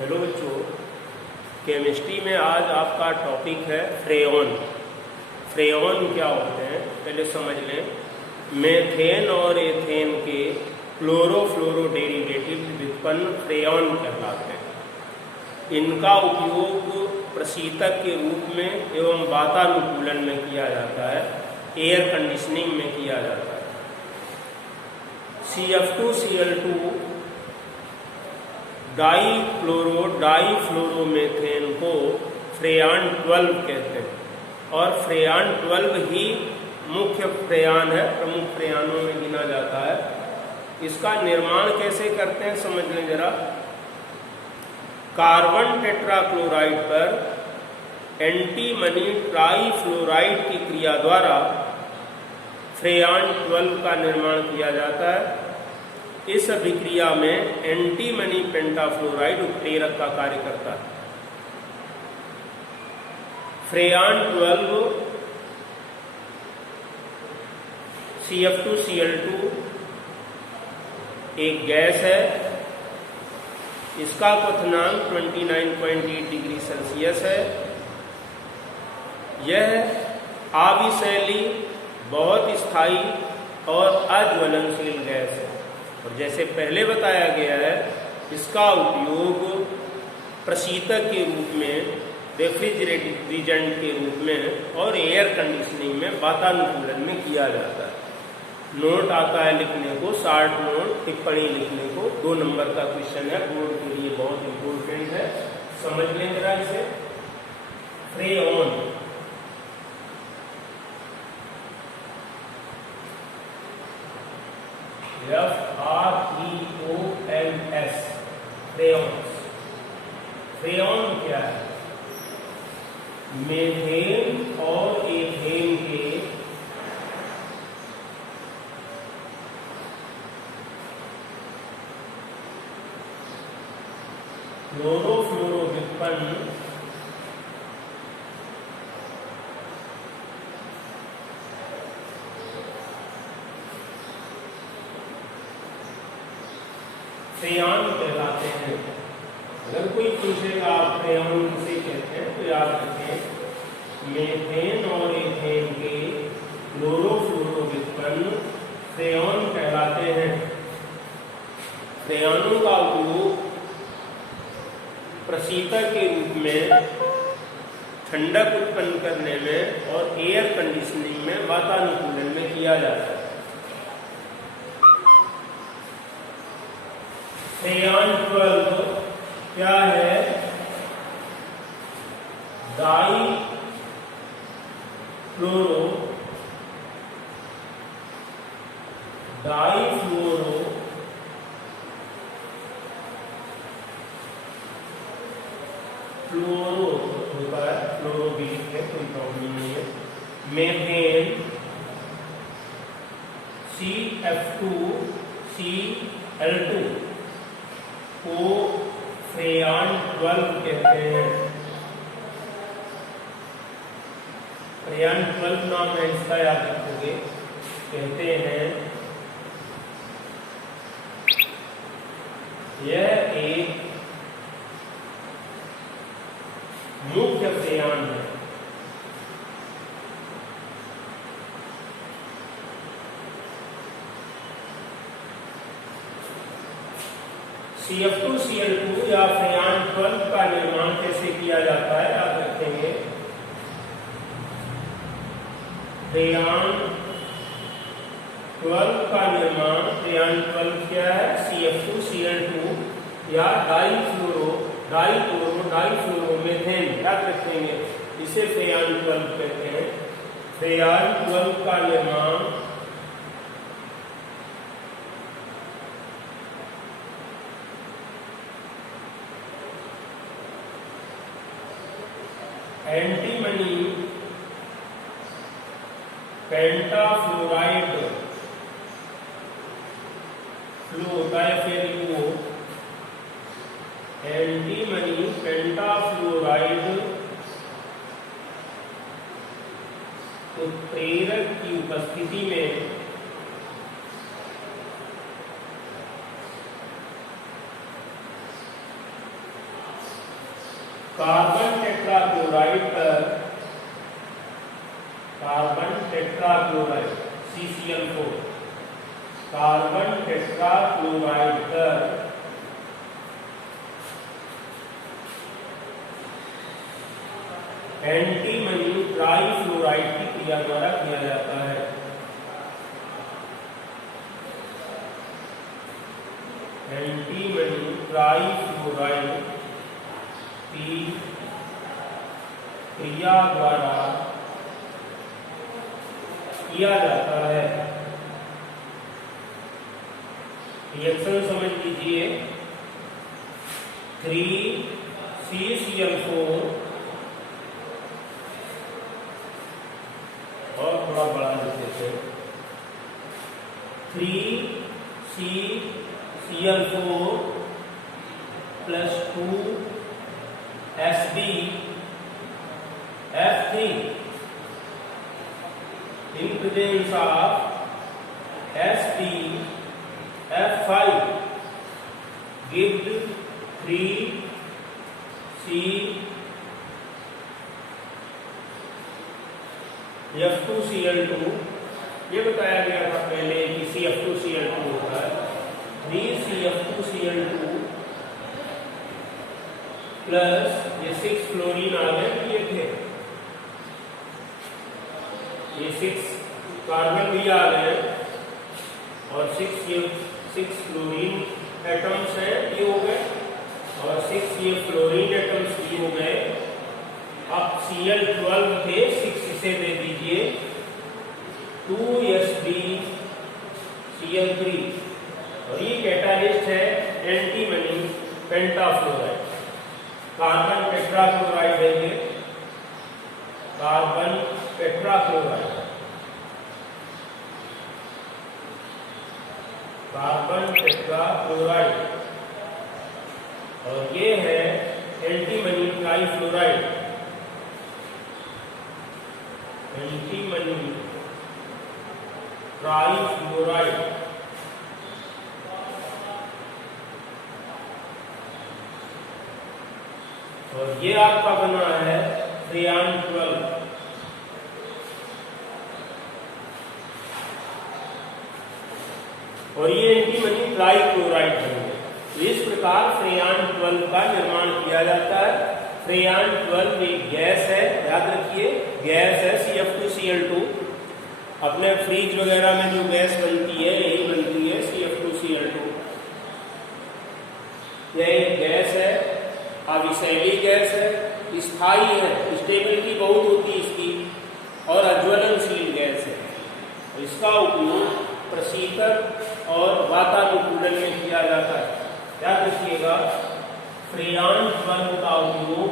Hello बच्चों, chemistry में आज आपका टॉपिक है फ्रेऑन। फ्रेऑन क्या होते हैं पहले समझ लें। मेथेन और एथेन के क्लोरोफ्लोरो डेरिवेटिव व्युत्पन्न फ्रेऑन कहलाते हैं। इनका उपयोग प्रशीतक के रूप में एवं वातानुकूलन में किया जाता है, एयर कंडीशनिंग में किया जाता है। CF2Cl2 डाईफ्लोरोमेथेन को फ्रेऑन 12 कहते हैं और फ्रेऑन 12 ही मुख्य फ्रेऑन है, प्रमुख फ्रेऑनों में गिना जाता है। इसका निर्माण कैसे करते हैं समझ लें जरा। कार्बन टेट्राक्लोराइड पर एंटीमनी ट्राईफ्लोराइड की क्रिया द्वारा फ्रेऑन 12 का निर्माण किया जाता है। इस अभिक्रिया में एंटीमनी पेंटाफ्लोराइड उत्प्रेरक का कार्य करता है। फ्रेऑन 12 CF2Cl2 एक गैस है। इसका क्वथनांक 29.8 डिग्री सेल्सियस है। यह आविशैली, बहुत स्थायी और अज्वलनशील गैस है और जैसे पहले बताया गया है, इसका उपयोग प्रशीतक के रूप में, रेफ्रिजरेंट के रूप में और एयर कंडीशनिंग में, वातानुकूलन में किया जाता है। नोट आता है लिखने को, शॉर्ट नोट, टिप्पणी लिखने को। 2 नंबर का क्वेश्चन है, बोर्ड के लिए बहुत इंपॉर्टेंट है, समझ लें जरा इसे। फ्रेऑन FREONS, फ्रेऑन्स। फ्रेऑन क्या है? मेथेन और एथेन के क्लोरोफ्लोरो व्युत्पन्न फ्रेऑन कहलाते हैं। अगर कोई पूछेगा आप फ्रेऑन किसे कहते हैं तो याद रखें, मेथेन और एथेन के क्लोरोफ्लोरो व्युत्पन्न फ्रेऑन कहलाते हैं। फ्रेऑनों का उपयोग प्रशीतक के रूप में ठंडक उत्पन्न करने में और एयर कंडीशनिंग में, वातानुकूलन में किया जाता है। फ्रेऑन 12 क्या है? डाईफ्लोरो फ्लोरो होता है, फ्लोरो भी लिखे, कोई प्रॉब्लम नहीं है। मेथेन CF2Cl2 को फ्रेऑन 12 कहते हैं। फ्रेऑन 12 नाम है इसका, याद रखोगे। कहते हैं यह एक मुख्य फ्रेऑन है। CF2Cl2 या फ्रेऑन 12 का निर्माण कैसे किया जाता है याद रखेंगे। फ्रेऑन 12 का निर्माण, फ्रेऑन 12 क्या है? CF2Cl2 या डाईफ्लोरोमेथेन, याद रखेंगे, इसे फ्रेऑन 12 कहते हैं। फ्रेऑन 12 का निर्माण एंटीमनी पेंटाफ्लोराइड फ्लो होता है, फिर वो एंटीमनी पेंटाफ्लोराइड उत्प्रेरक की उपस्थिति में कार्बन टेट्राक्लोराइड पर carbon tetrachloride CCl4 carbon tetrachloride पर एंटीमनी ट्राइफ्लोराइड की क्रिया द्वारा किया जाता है। एंटीमनी ट्राइफ्लोराइड की क्रिया द्वारा किया जाता है। रिएक्शन समझ लीजिए, 3CCl4 और थोड़ा बड़ा लिखते थे, 3CCl4 plus 2SbF3 in presence of SbF5 gives 3CF2Cl2। ये बताया गया था पहले कि CF2Cl2 होता है। 3CF2Cl2 प्लस ये 6 फ्लोरीन आ गए किए थे, ये 6 कार्बन भी आ गए और 6 फ्लोरीन एटम्स हैं ये हो गए और 6 ये फ्लोरीन एटम्स भी हो गए। अब Cl12 थे, 6 इसे दे दीजिए, 2SbCl3 और ये कैटालिस्ट है एंटीमनी पेंटाफ्लोराइड। कार्बन टेट्राक्लोराइड देंगे, कार्बन टेट्राक्लोराइड, कार्बन टेट्राक्लोराइड और ये है एंटीमनी ट्राइफ्लोराइड। एंटीमनी ट्राइफ्लोराइड और ये आपका बना है फ्रेयान 12। और ये एंटीमनी ट्राइक्लोराइड है। इस प्रकार फ्रेयान 12 का निर्माण किया जाता है। फ्रेयान 12 एक गैस है, याद रखिए गैस है CF2Cl2। अपने फ्रिज वगैरह में जो गैस बनती है यही बनती है CF2Cl2। यह एक गैस है, अविषैली गैस है, स्थायी है, स्टेबिलिटी बहुत होती है इसकी और अज्वलनशील गैस है। इसका उपयोग प्रशीतक और वातानुकूलन में किया जाता है। याद रखिएगा फ्रेयान 12 का उपयोग,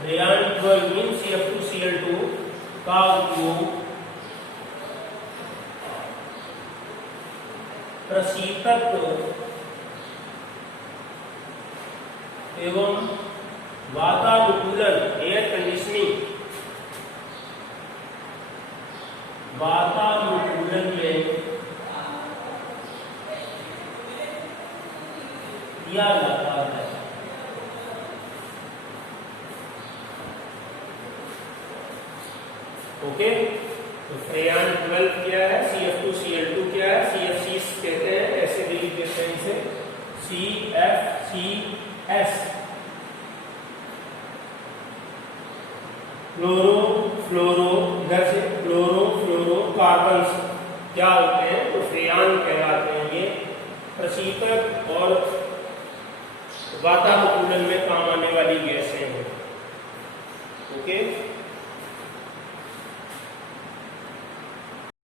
फ्रेयान 12 मीन्स CF2Cl2 का उपयोग प्रशीतक एवं वातानुकूलन एयर कंडीशनिंग वातानुकूलन में किया जाता है। ओके, तो फ्रेयान 12 क्या है, CF2Cl2 क्या है, CFC कहते हैं, ऐसे भी लिख देते हैं इसे CFCS। फ्लोरो फ्लोरो इधर से फ्लोरो फ्लोरो कार्बन क्या होते हैं, तो फ्रेयान कहलाते हैं। ये प्रशीतक और वातानुकूलन में काम आने वाली गैसें हैं। ओके।